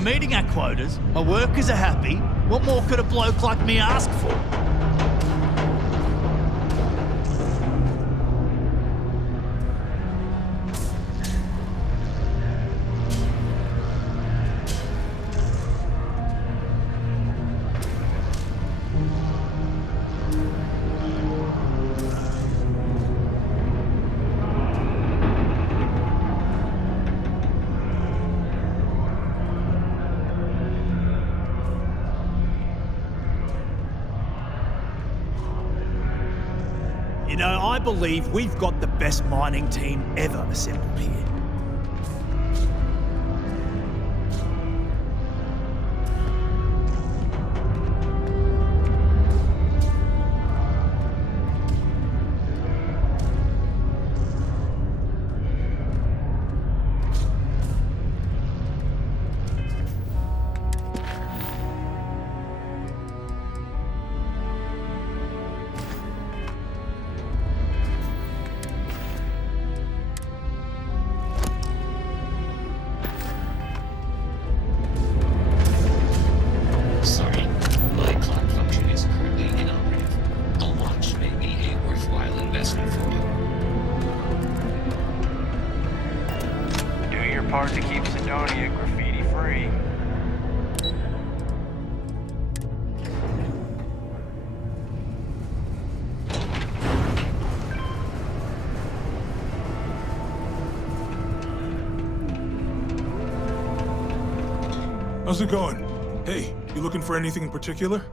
We're meeting our quotas, my workers are happy. What more could a bloke like me ask for? You know, I believe we've got the best mining team ever assembled here. Sorry, my clock function is currently inoperative. A watch may be a worthwhile investment for you. Do your part to keep Sidonia graffiti-free. How's it going? Hey, you looking for anything in particular?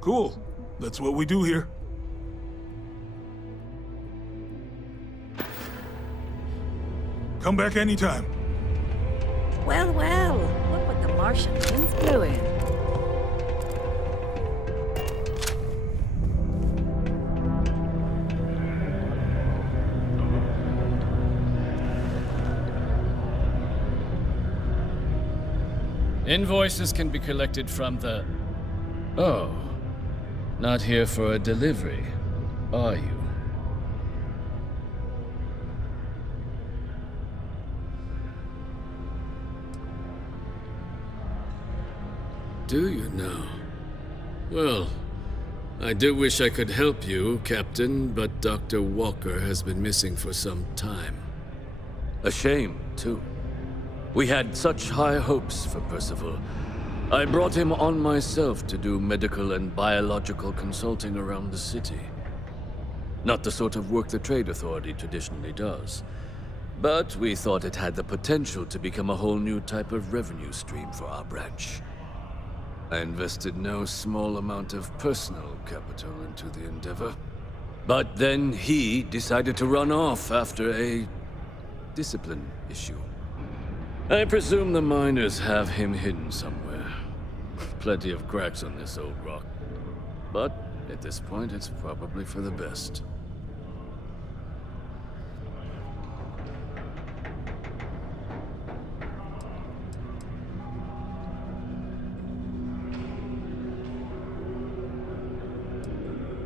Cool. That's what we do here. Come back anytime. Well, well, look what the Martian wind's doing. Invoices can be collected from the... Oh. Not here for a delivery, are you? Do you now? Well, I do wish I could help you, Captain, but Dr. Walker has been missing for some time. A shame, too. We had such high hopes for Percival. I brought him on myself to do medical and biological consulting around the city. Not the sort of work the Trade Authority traditionally does. But we thought it had the potential to become a whole new type of revenue stream for our branch. I invested no small amount of personal capital into the endeavor. But then he decided to run off after a discipline issue. I presume the miners have him hidden somewhere. Plenty of cracks on this old rock. But at this point, it's probably for the best.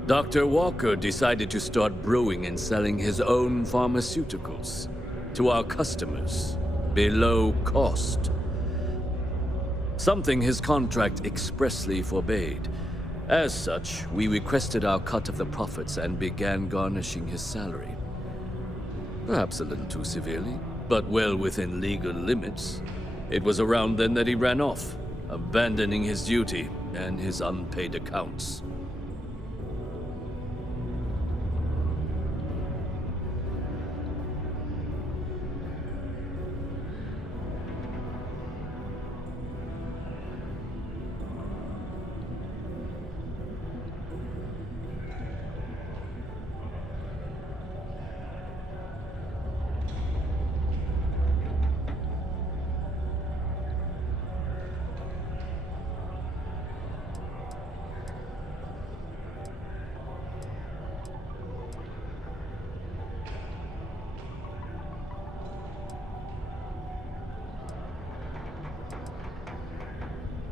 Dr. Walker decided to start brewing and selling his own pharmaceuticals to our customers below cost. Something his contract expressly forbade. As such, we requested our cut of the profits and began garnishing his salary. Perhaps a little too severely, but well within legal limits. It was around then that he ran off, abandoning his duty and his unpaid accounts.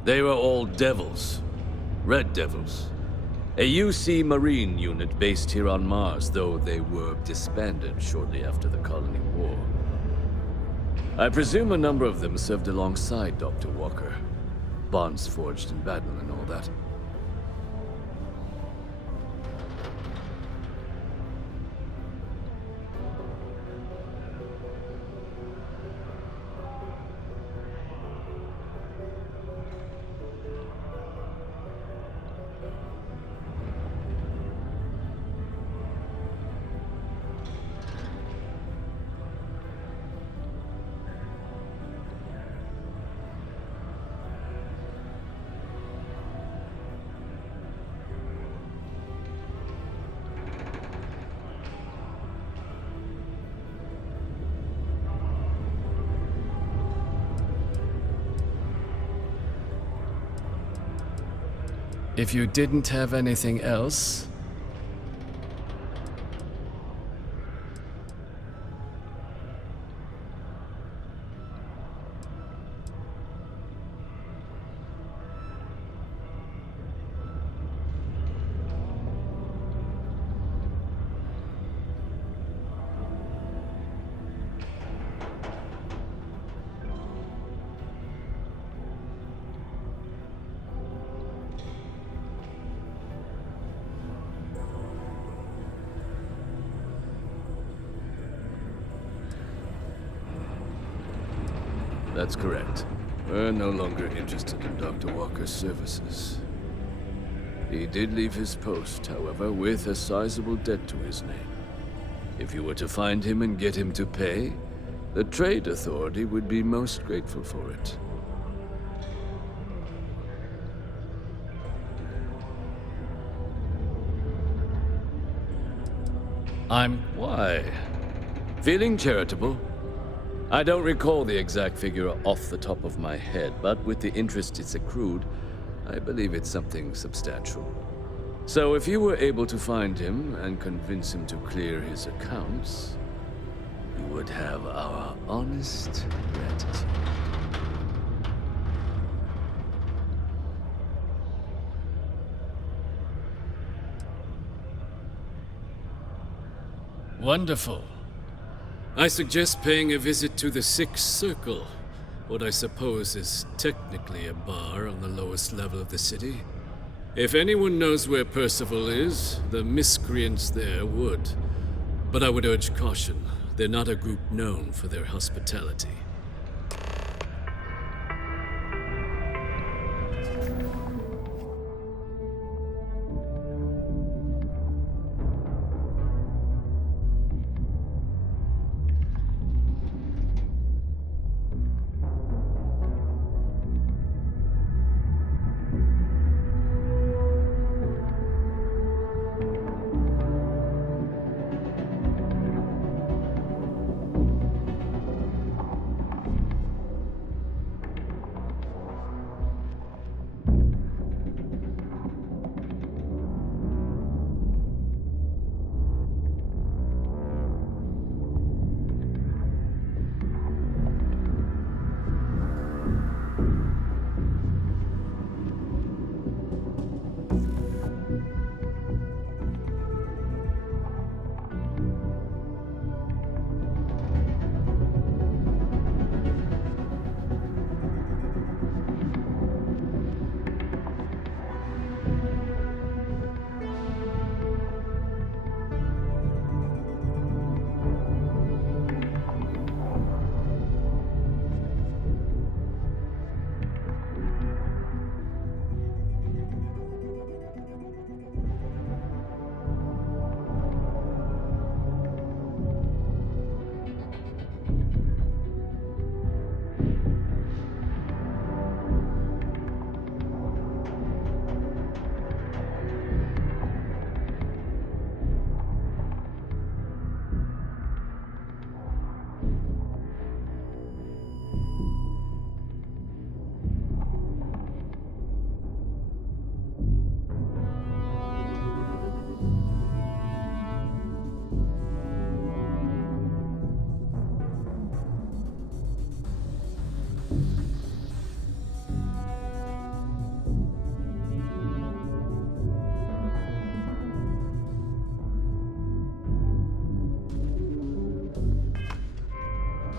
They were all devils. Red Devils. A UC Marine unit based here on Mars, though they were disbanded shortly after the Colony War. I presume a number of them served alongside Dr. Walker. Bonds forged in battle and all that. If you didn't have anything else, That's correct. We're no longer interested in Dr. Walker's services. He did leave his post, however, with a sizable debt to his name. If you were to find him and get him to pay, the Trade Authority would be most grateful for it. Why? Feeling charitable? I don't recall the exact figure off the top of my head, but with the interest it's accrued, I believe it's something substantial. So if you were able to find him and convince him to clear his accounts, you would have our honest gratitude. wonderful. I suggest paying a visit to the Sixth Circle, what I suppose is technically a bar on the lowest level of the city. If anyone knows where Percival is, the miscreants there would. But I would urge caution. They're not a group known for their hospitality.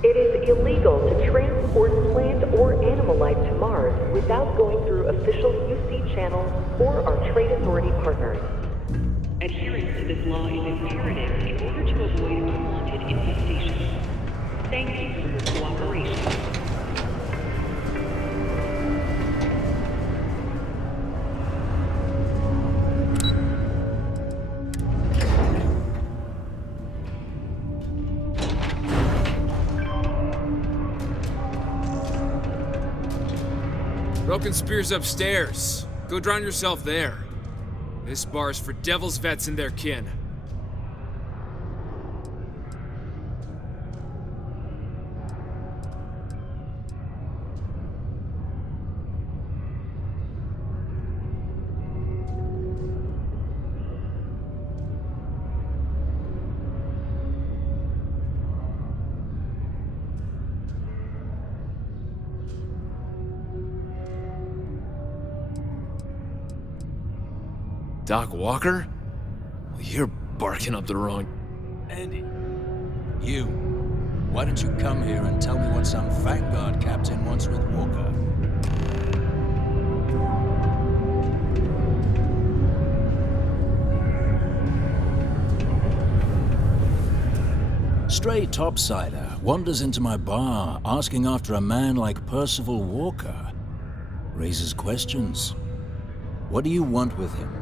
It is illegal to transport plant or animal life to Mars without going through official UC channels or our trade authority partners. Adherence to this law is imperative in order to avoid unwanted infestations. Thank you for your cooperation. Broken Spear's upstairs. Go drown yourself there. This bar's for devil's vets and their kin. Doc Walker? You're barking up the wrong... Andy, you. Why don't you come here and tell me what some Vanguard captain wants with Walker? Stray topsider wanders into my bar asking after a man like Percival Walker. Raises questions. What do you want with him?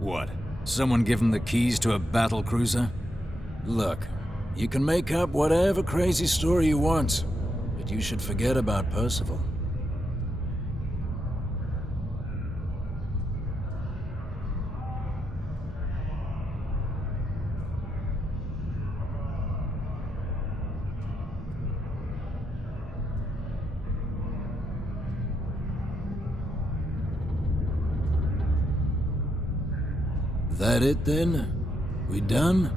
What? Someone give him the keys to a battle cruiser? Look, you can make up whatever crazy story you want, but you should forget about Percival. That it then? We done?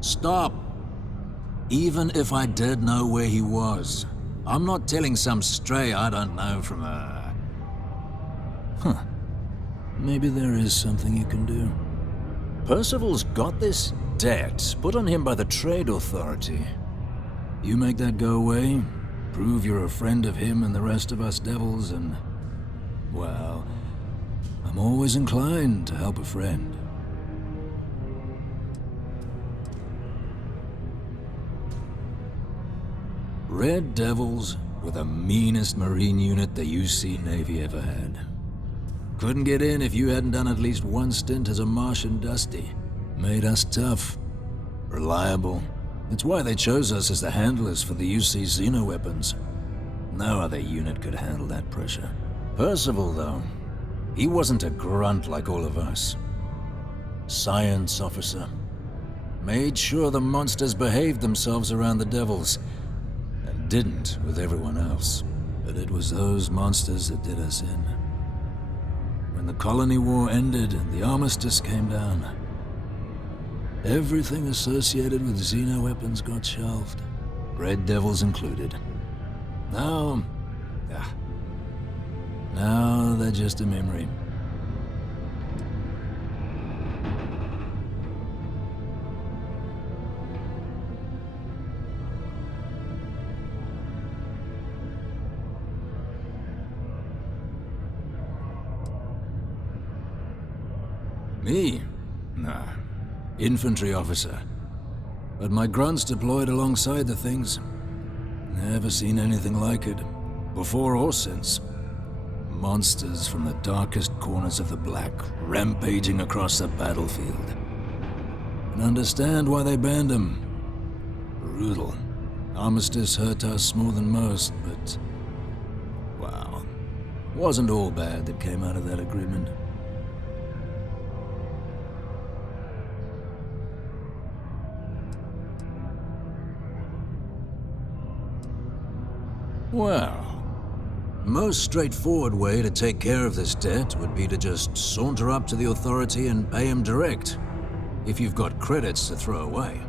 Stop! Even if I did know where he was, I'm not telling some stray I don't know from a... Huh. Maybe there is something you can do. Percival's got this debt put on him by the Trade Authority. You make that go away, prove you're a friend of him and the rest of us devils, and... well, I'm always inclined to help a friend. Red Devils were the meanest Marine unit the UC Navy ever had. Couldn't get in if you hadn't done at least one stint as a Martian Dusty. Made us tough, reliable. It's why they chose us as the handlers for the UC xeno-weapons. No other unit could handle that pressure. Percival, though, he wasn't a grunt like all of us. Science officer. Made sure the monsters behaved themselves around the Devils, and didn't with everyone else. But it was those monsters that did us in. When the colony war ended and the armistice came down, everything associated with xeno-weapons got shelved, Red Devils included. Now they're just a memory. Me? Nah. Infantry officer. But my grunts deployed alongside the things. Never seen anything like it, before or since. Monsters from the darkest corners of the Black, rampaging across the battlefield. And understand why they banned them. Brutal. Armistice hurt us more than most, but... wow. Wasn't all bad that came out of that agreement. Well, most straightforward way to take care of this debt would be to just saunter up to the authority and pay him direct, if you've got credits to throw away.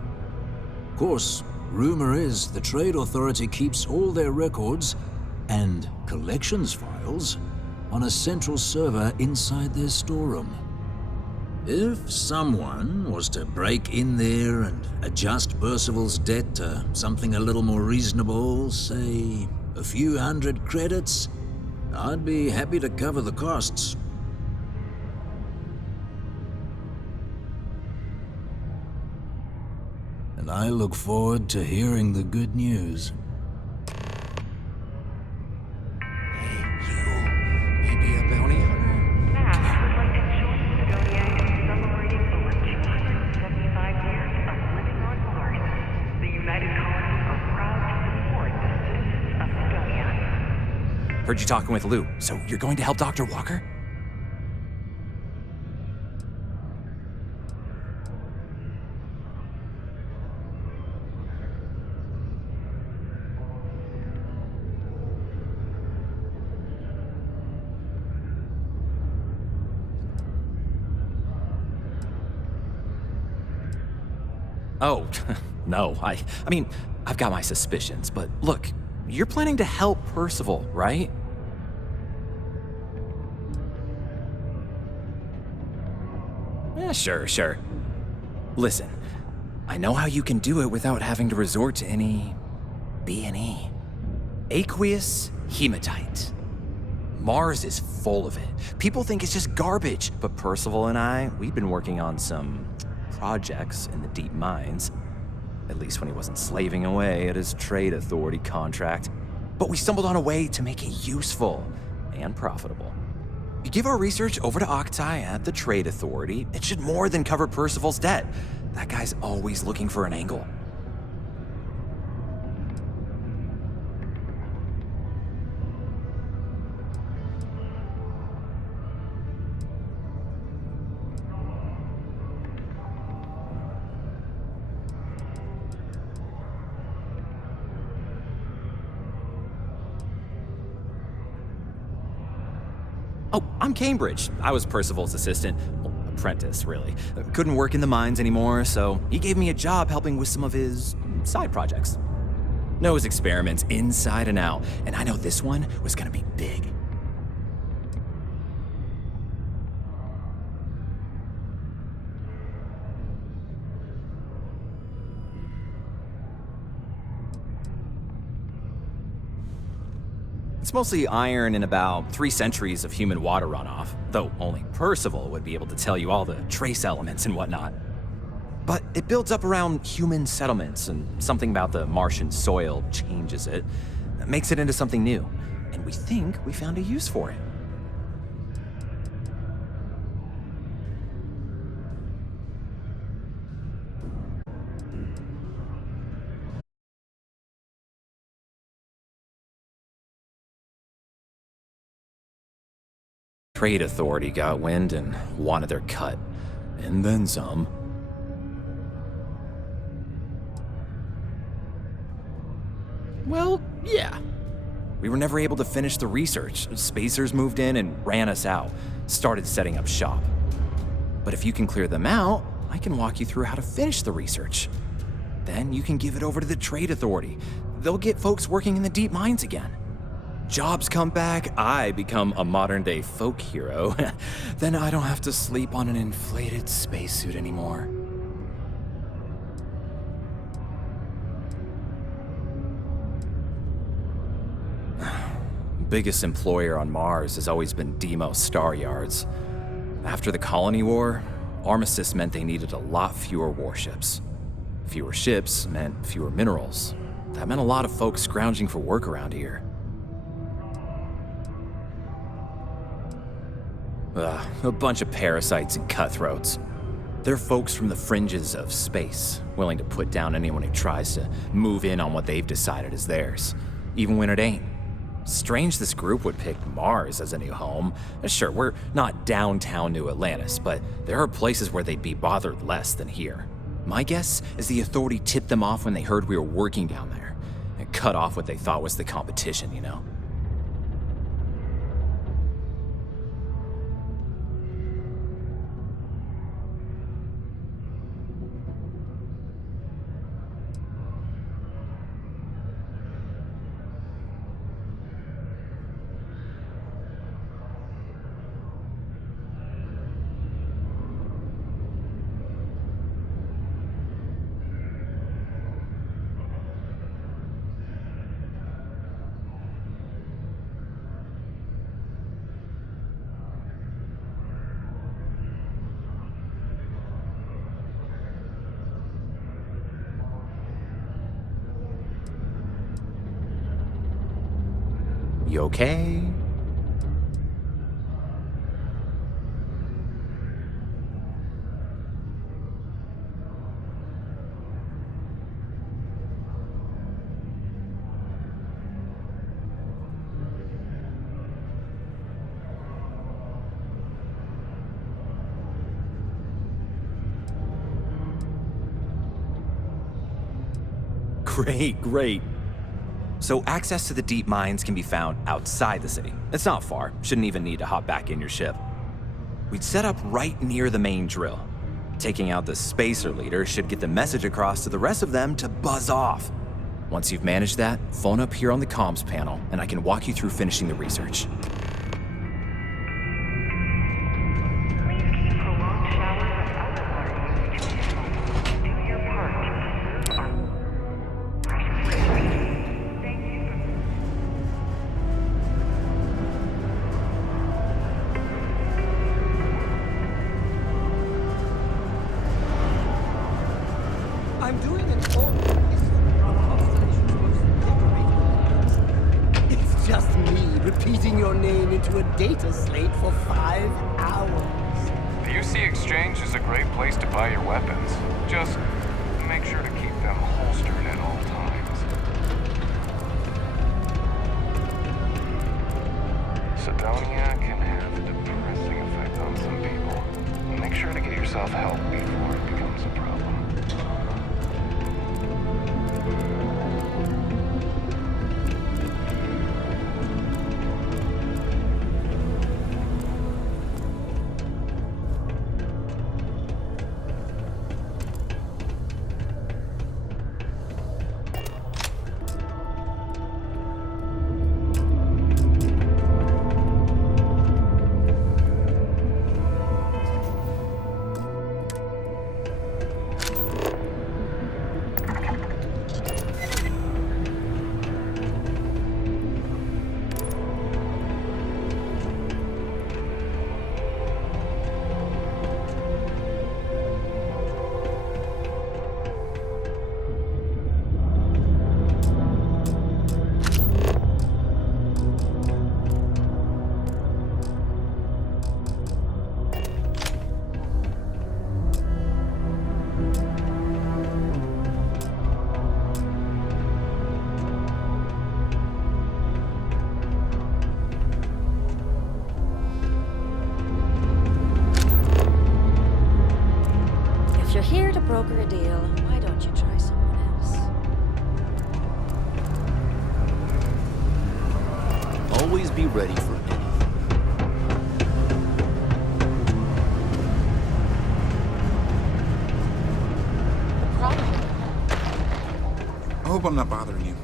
Of course, rumor is the Trade Authority keeps all their records and collections files on a central server inside their storeroom. If someone was to break in there and adjust Percival's debt to something a little more reasonable, say a few hundred credits, I'd be happy to cover the costs. And I look forward to hearing the good news. Maybe a bounty hunter? Now, would like to join Sidonia in celebrating over 275 years of living on Mars. The United Colonies are proud to support the citizens of Sidonia. Heard you talking with Lou, so you're going to help Dr. Walker? Oh, no, I mean, I've got my suspicions, but look, you're planning to help Percival, right? Yeah, sure. Listen, I know how you can do it without having to resort to any B&E. Aqueous hematite. Mars is full of it. People think it's just garbage, but Percival and I, we've been working on some projects in the deep mines. At least when he wasn't slaving away at his Trade Authority contract. But we stumbled on a way to make it useful and profitable. You give our research over to Octai at the Trade Authority, it should more than cover Percival's debt. That guy's always looking for an angle. Oh, I'm Cambridge. I was Percival's assistant. Well, apprentice, really. Couldn't work in the mines anymore, so he gave me a job helping with some of his side projects. Knows experiments inside and out, and I know this one was gonna be big. It's mostly iron and about 3 centuries of human water runoff, though only Percival would be able to tell you all the trace elements and whatnot. But it builds up around human settlements, and something about the Martian soil changes it, makes it into something new, and we think we found a use for it. Trade Authority got wind and wanted their cut, and then some. Well, yeah. We were never able to finish the research. Spacers moved in and ran us out, started setting up shop. But if you can clear them out, I can walk you through how to finish the research. Then you can give it over to the Trade Authority. They'll get folks working in the deep mines again. Jobs come back, I become a modern-day folk hero. Then I don't have to sleep on an inflated spacesuit anymore. Biggest employer on Mars has always been Deimos Star Yards. After the Colony War, Armistice meant they needed a lot fewer warships. Fewer ships meant fewer minerals. That meant a lot of folks scrounging for work around here. A bunch of parasites and cutthroats. They're folks from the fringes of space, willing to put down anyone who tries to move in on what they've decided is theirs, even when it ain't. Strange this group would pick Mars as a new home. Sure, we're not downtown New Atlantis, but there are places where they'd be bothered less than here. My guess is the Authority tipped them off when they heard we were working down there. cut off what they thought was the competition, you know? You okay? Great. So access to the deep mines can be found outside the city. It's not far. Shouldn't even need to hop back in your ship. We'd set up right near the main drill. Taking out the spacer leader should get the message across to the rest of them to buzz off. Once you've managed that, phone up here on the comms panel, and I can walk you through finishing the research. I'm doing an It's just me repeating your name into a data slate for 5 hours. The UC Exchange is a great place to buy your weapons. Just make sure to keep them holstered at all times. Sidonia can have a depressing effect on some people. Make sure to get yourself help before it becomes a problem. If you're here to broker a deal, why don't you try someone else? Always be ready for anything. I hope I'm not bothering you.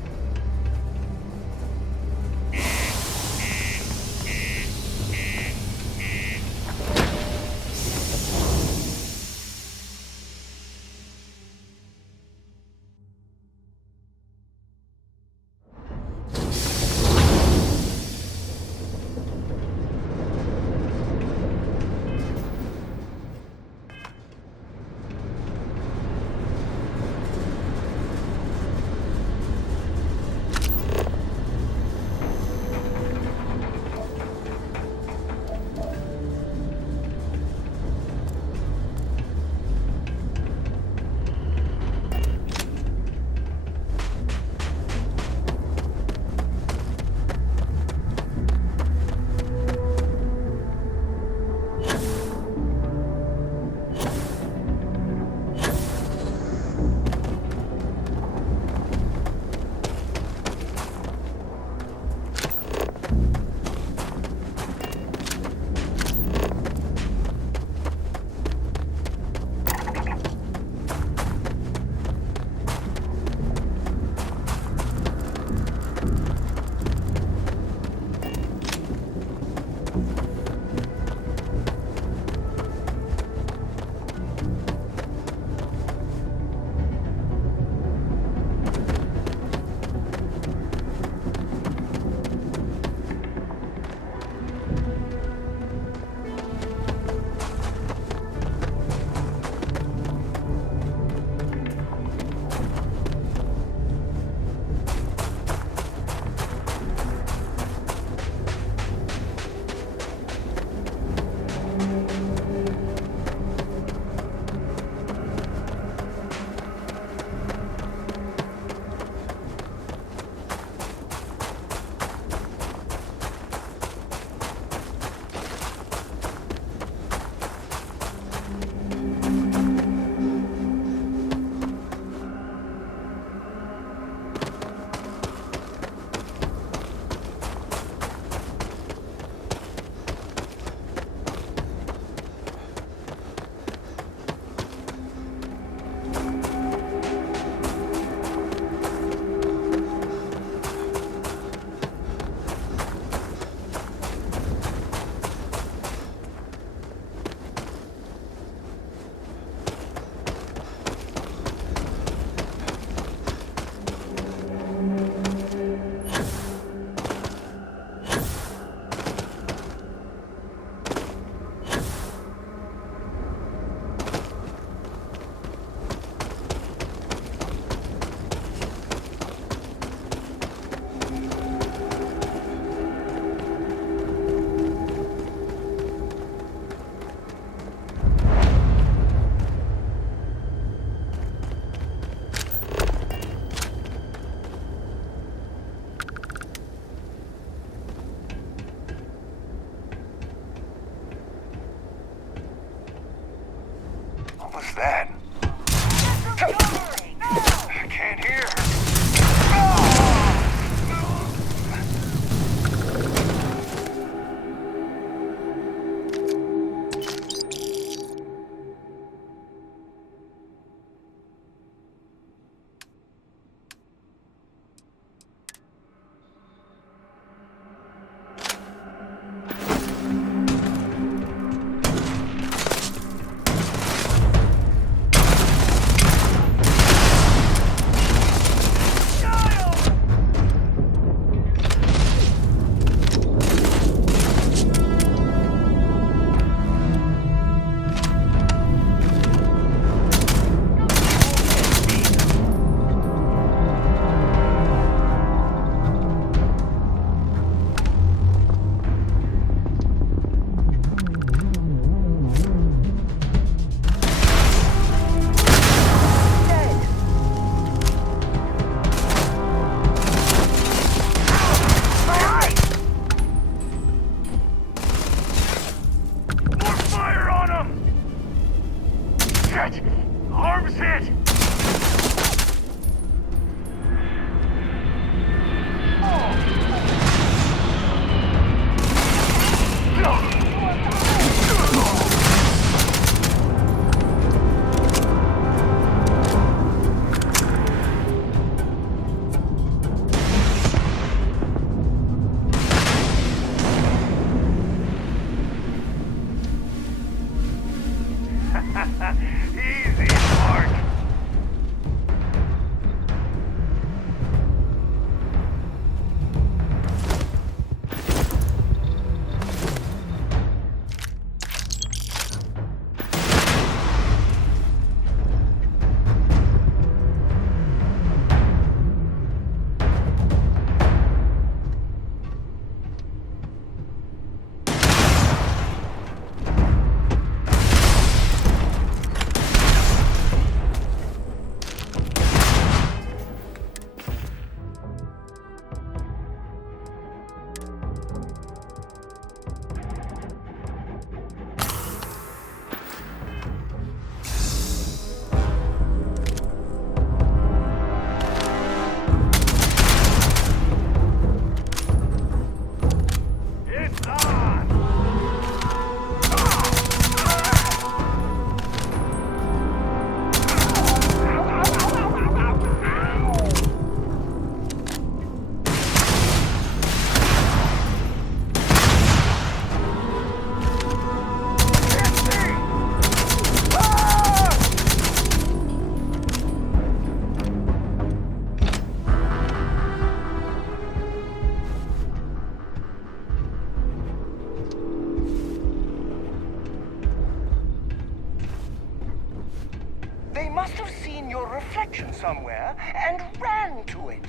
station somewhere and ran to it.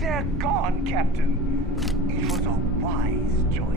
They're gone, Captain. It was a wise choice.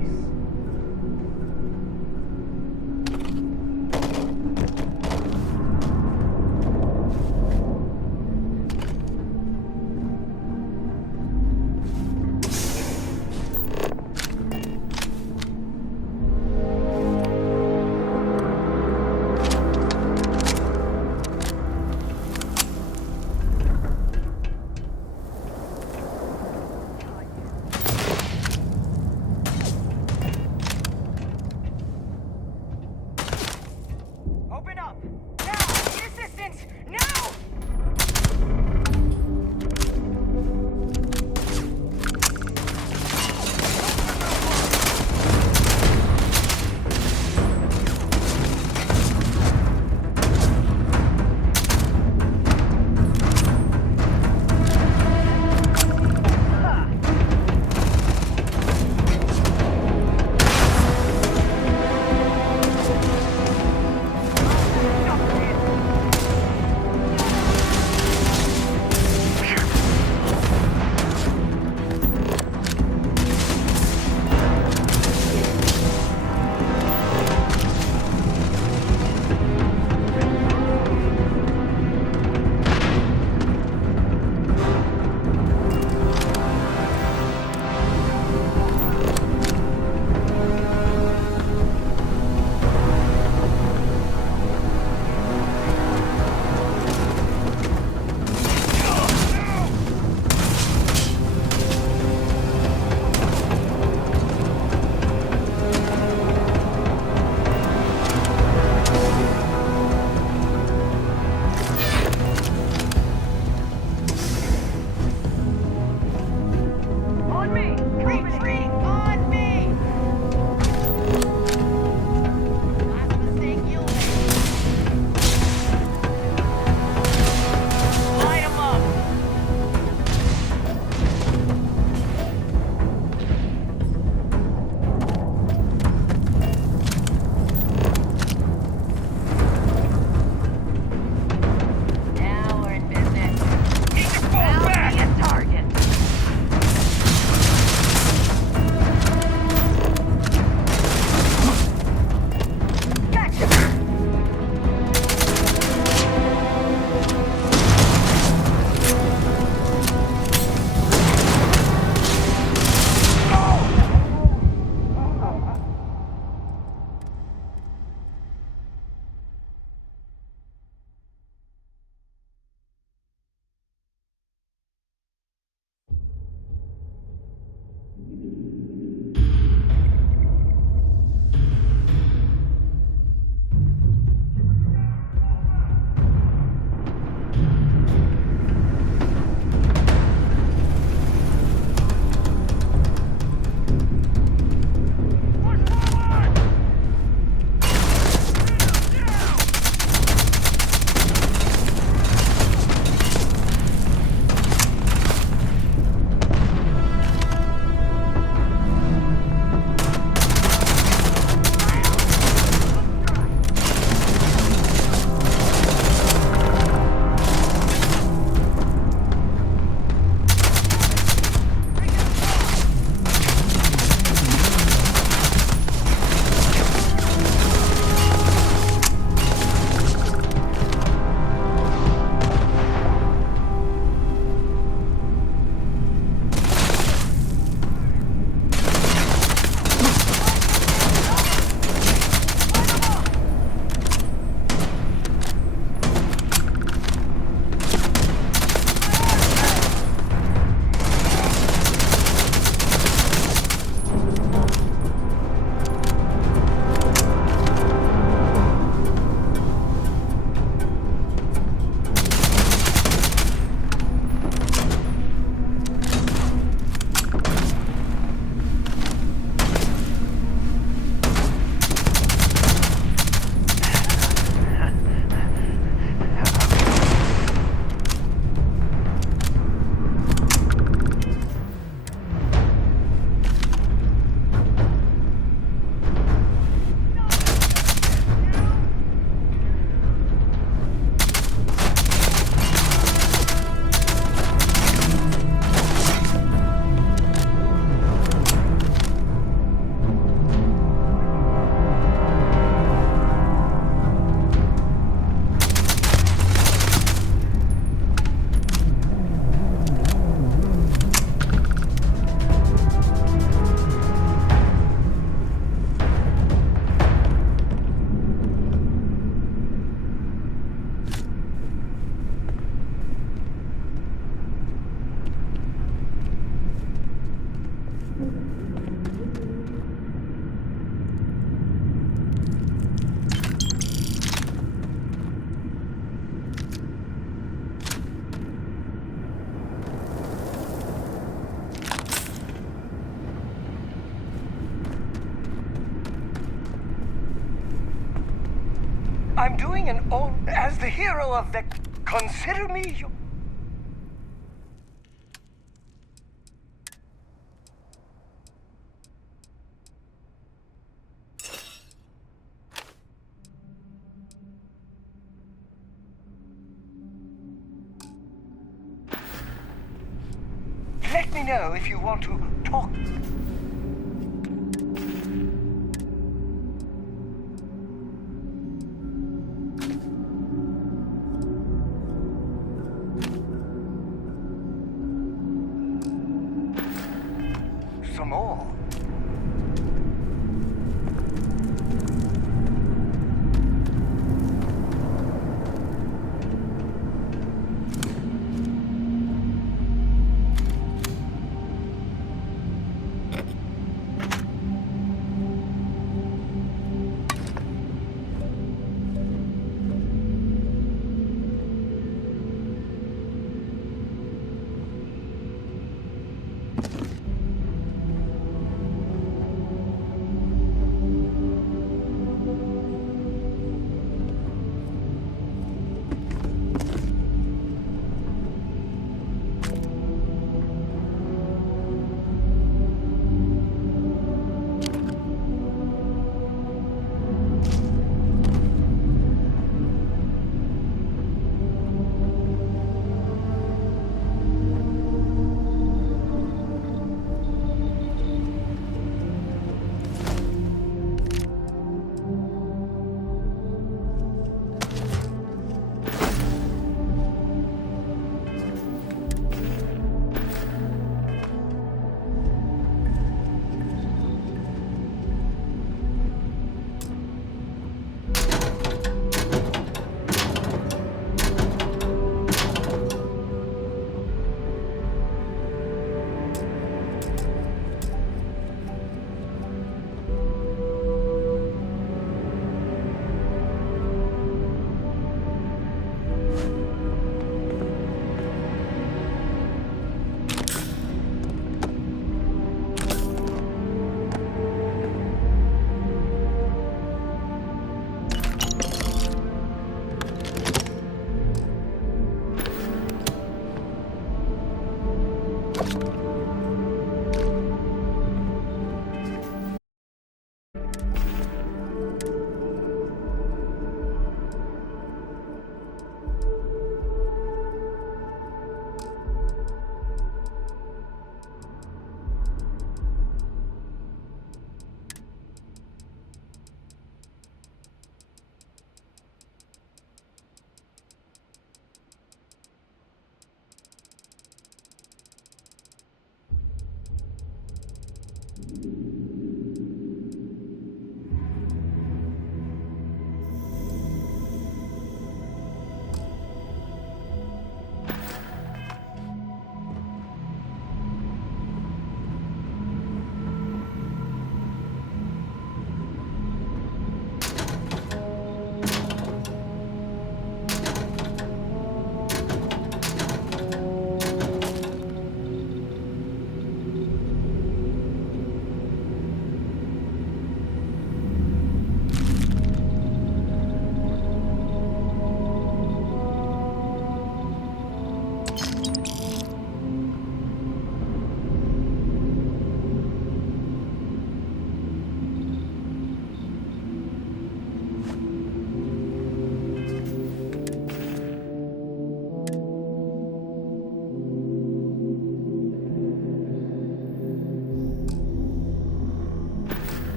I'm doing an all as the hero of the. Consider me your. Let me know if you want to talk. Some more.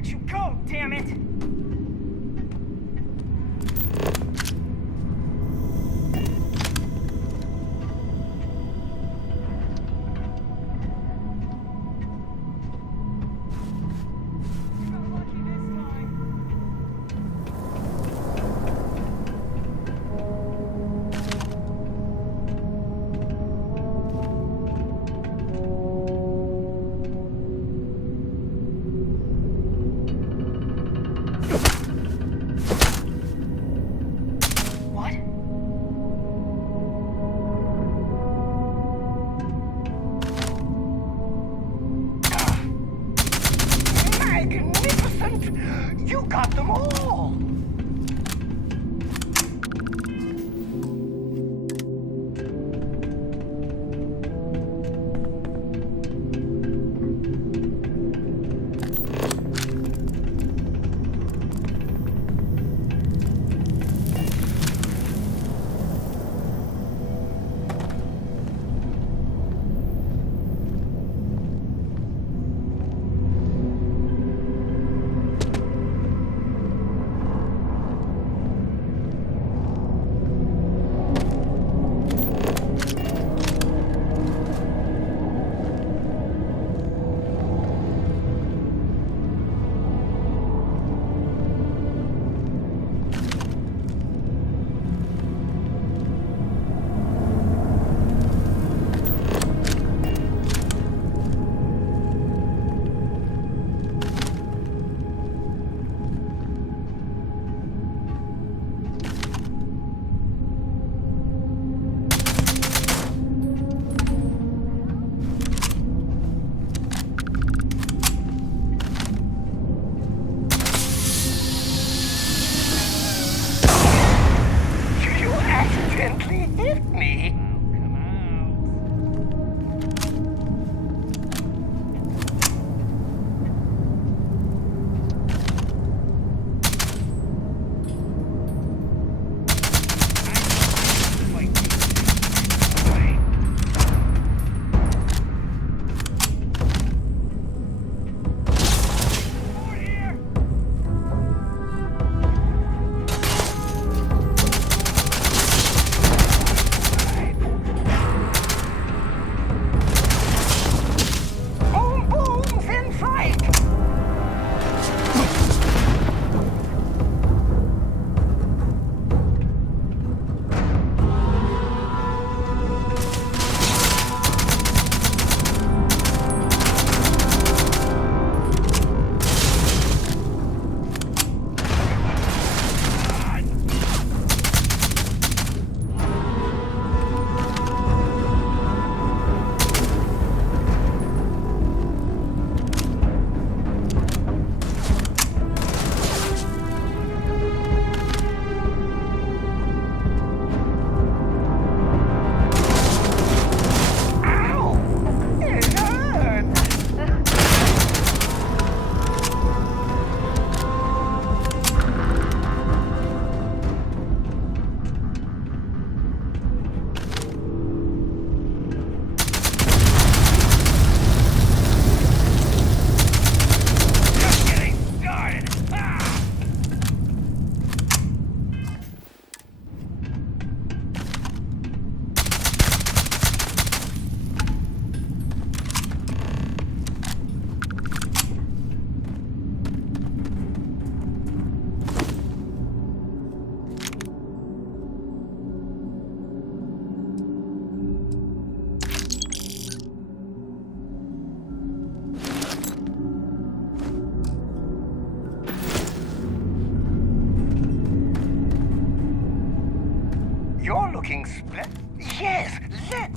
Where'd you go, damn it? Magnificent! You got them all! looking Yes, let...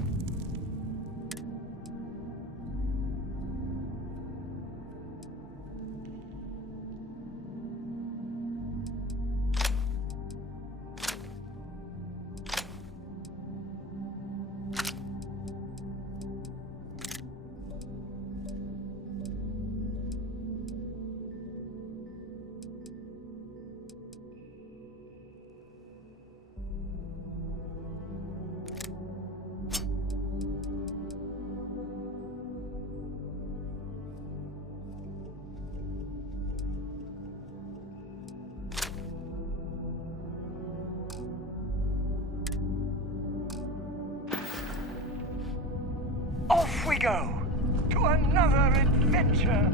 go to another adventure.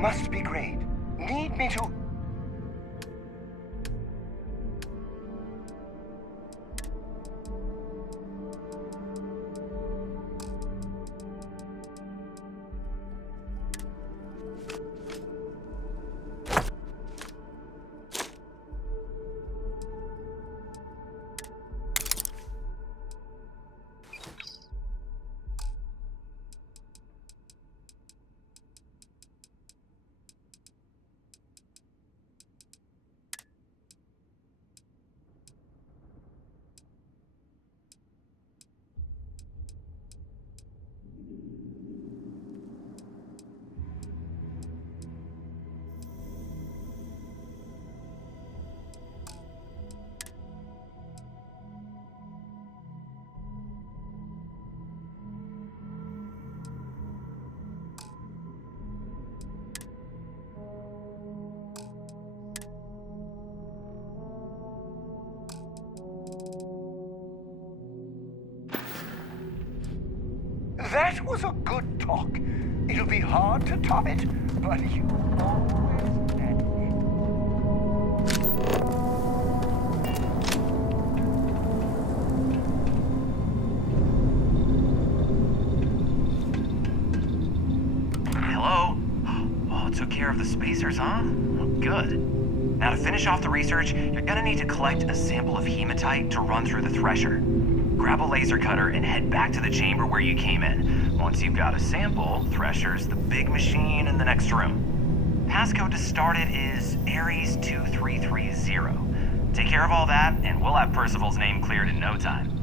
Must be great. Need me to... That was a good talk. It'll be hard to top it, but you always manage. Hello? Oh, took care of the spacers, huh? Good. Now to finish off the research, you're gonna need to collect a sample of hematite to run through the thresher. Grab a laser cutter and head back to the chamber where you came in. Once you've got a sample, Thresher's the big machine in the next room. Passcode to start it is Ares 2330. Take care of all that, and we'll have Percival's name cleared in no time.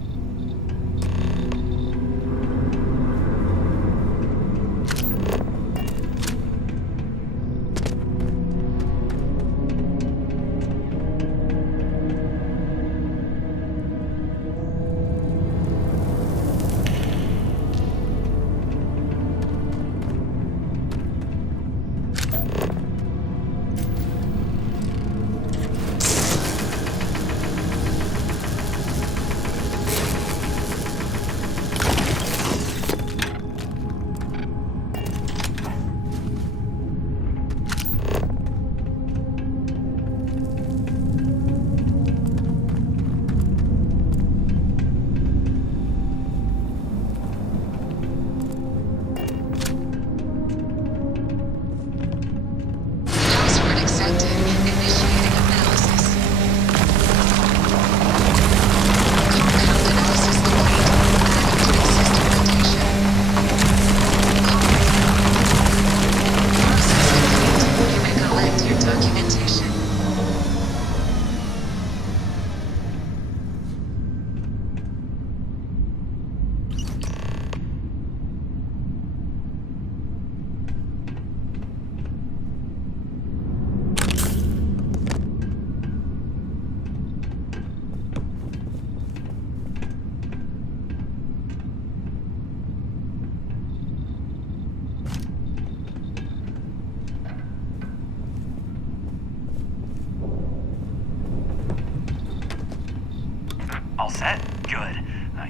All set? Good.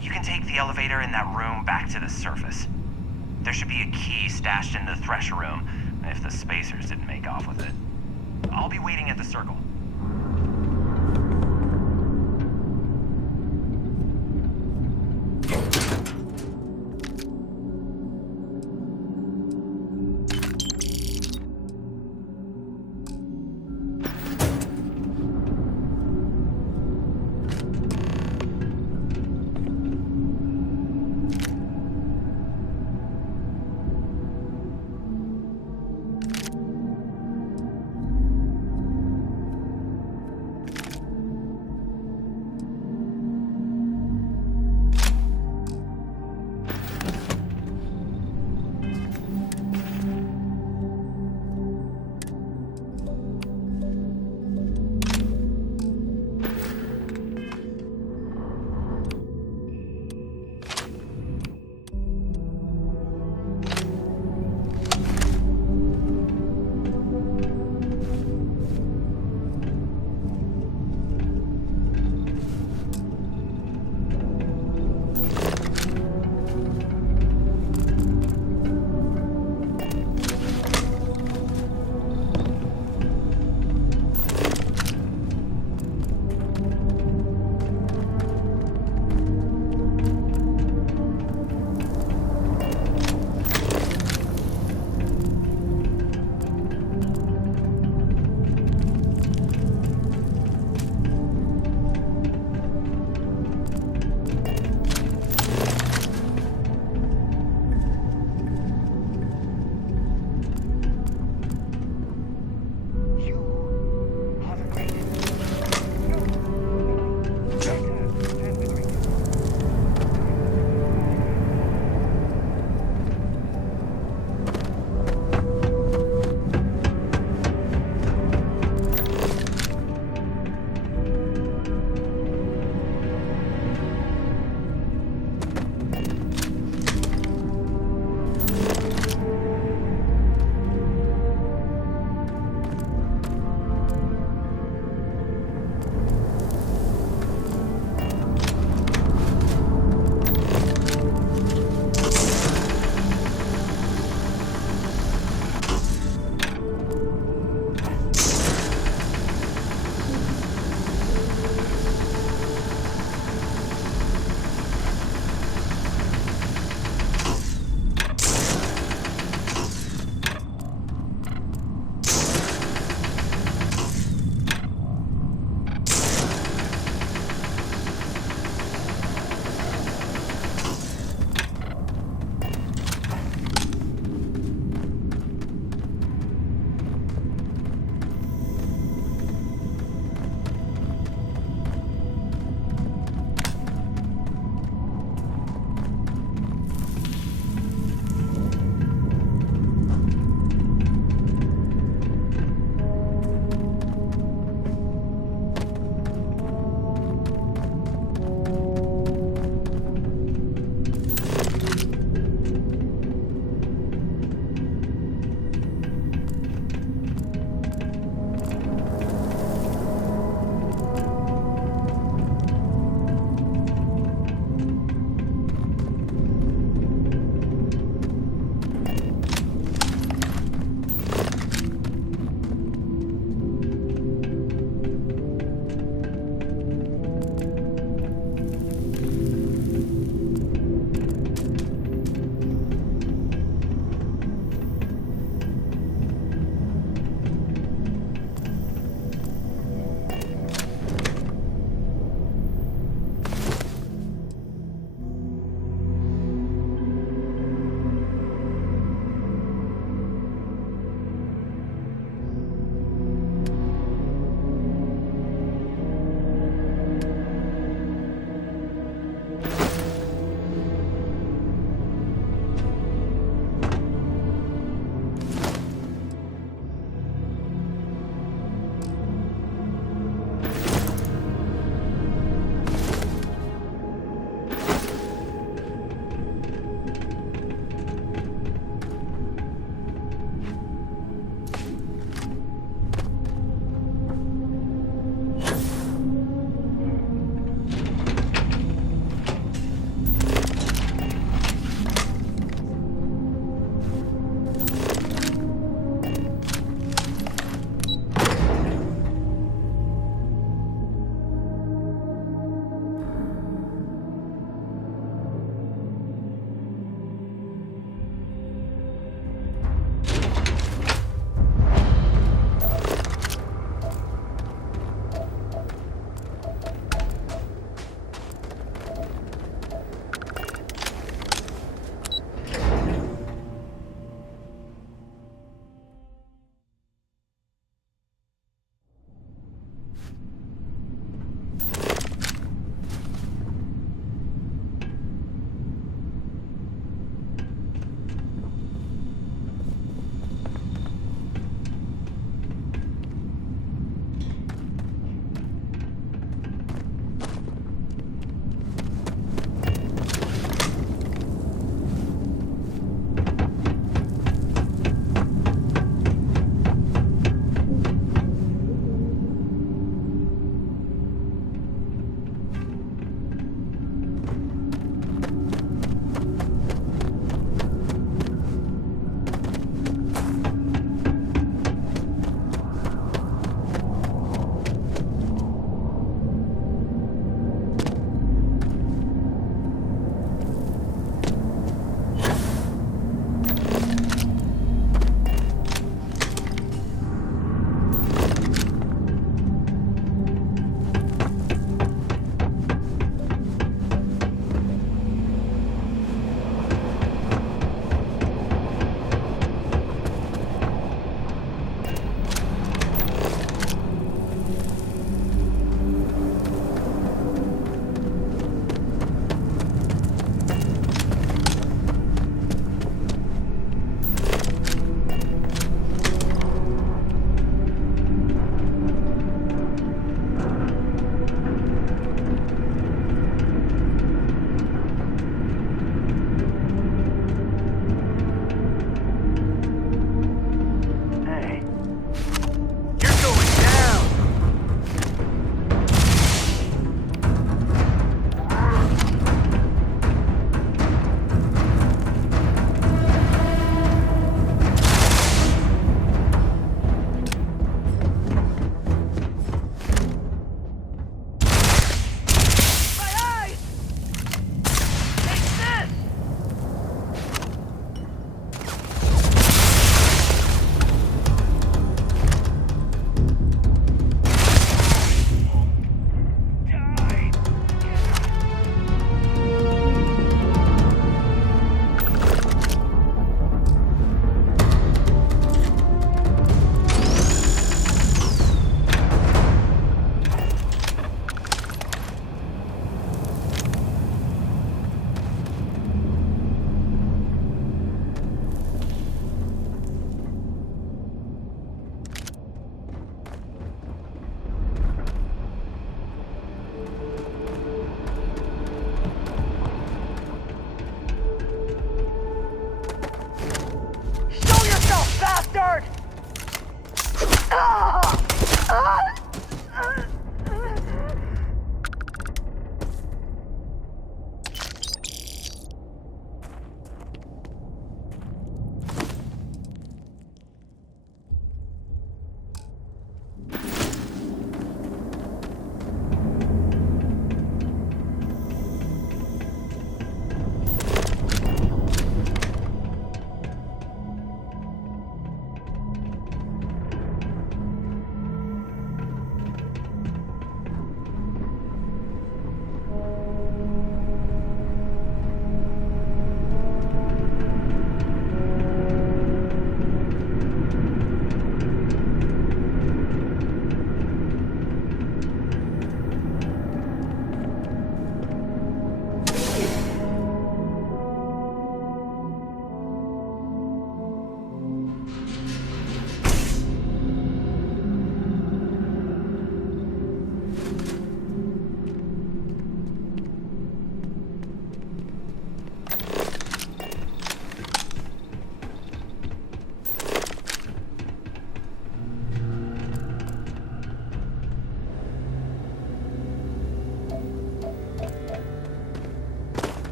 You can take the elevator in that room back to the surface. There should be a key stashed in the Thresher room, if the spacers didn't make off with it. I'll be waiting at the circle.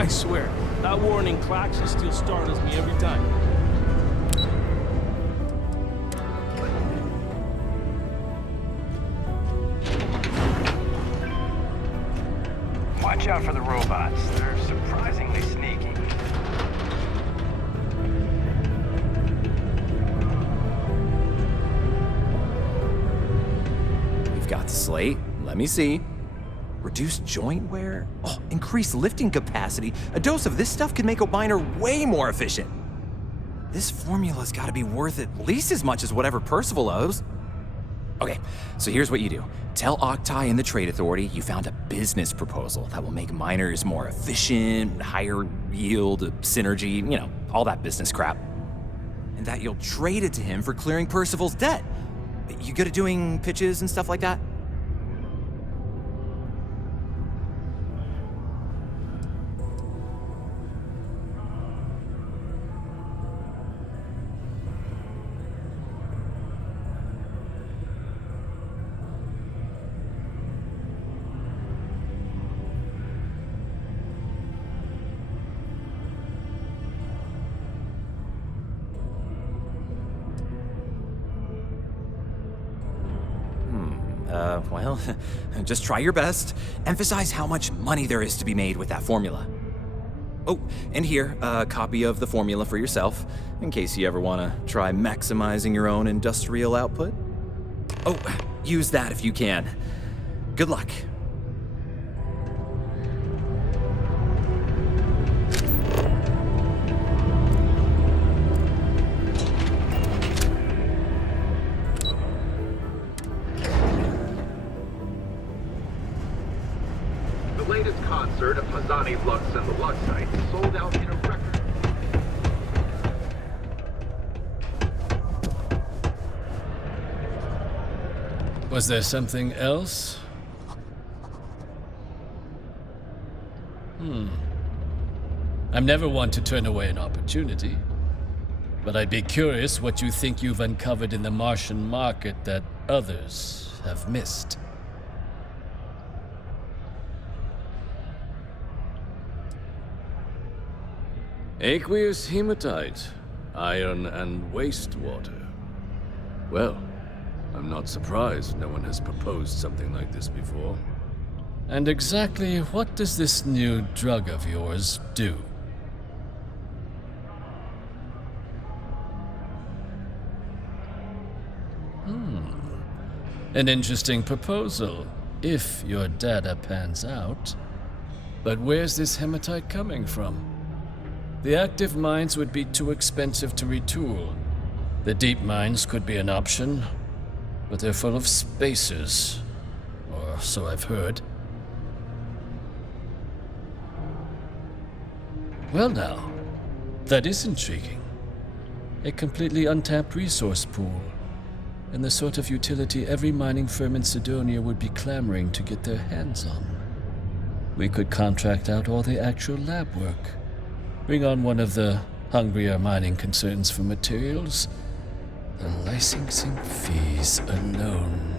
I swear, that warning klaxon still startles me every time. Watch out for the robots. They're surprisingly sneaky. We've got the slate. Let me see. Reduced joint wear? Oh, increased lifting capacity. A dose of this stuff can make a miner way more efficient. This formula's gotta be worth at least as much as whatever Percival owes. Okay, so here's what you do. Tell Octai and the Trade Authority you found a business proposal that will make miners more efficient, higher yield, synergy, you know, all that business crap. And that you'll trade it to him for clearing Percival's debt. You good at doing pitches and stuff like that? Well, just try your best. Emphasize how much money there is to be made with that formula. Oh, and here, a copy of the formula for yourself, in case you ever want to try maximizing your own industrial output. Oh, use that if you can. Good luck. The latest concert of Hazani Lux and the Luxite sold out in a record. Was there something else? I'm never one to turn away an opportunity. But I'd be curious what you think you've uncovered in the Martian market that others have missed. Aqueous hematite, iron and wastewater. Well, I'm not surprised no one has proposed something like this before. And exactly what does this new drug of yours do? An interesting proposal, if your data pans out. But where's this hematite coming from? The active mines would be too expensive to retool. The deep mines could be an option, but they're full of spacers, or so I've heard. Well now, that is intriguing. A completely untapped resource pool, and the sort of utility every mining firm in Sidonia would be clamoring to get their hands on. We could contract out all the actual lab work, bring on one of the hungrier mining concerns for materials, the licensing fees alone.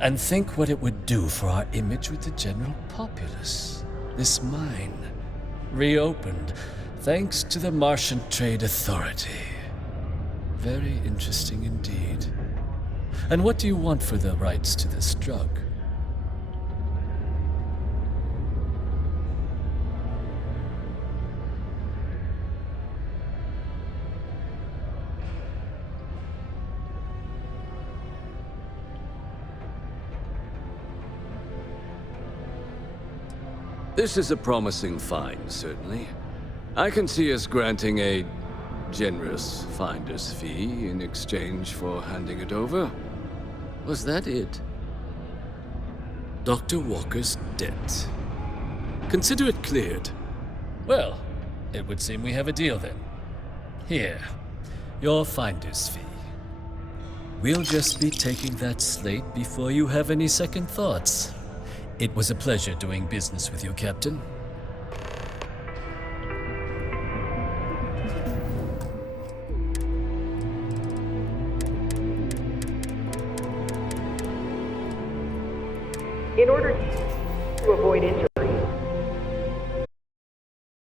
And think what it would do for our image with the general populace. This mine, reopened thanks to the Martian Trade Authority. Very interesting indeed. And what do you want for the rights to this drug? This is a promising find, certainly. I can see us granting a generous finder's fee in exchange for handing it over. Was that it? Dr. Walker's debt. Consider it cleared. Well, it would seem we have a deal then. Here, your finder's fee. We'll just be taking that slate before you have any second thoughts. It was a pleasure doing business with you, Captain. In order to avoid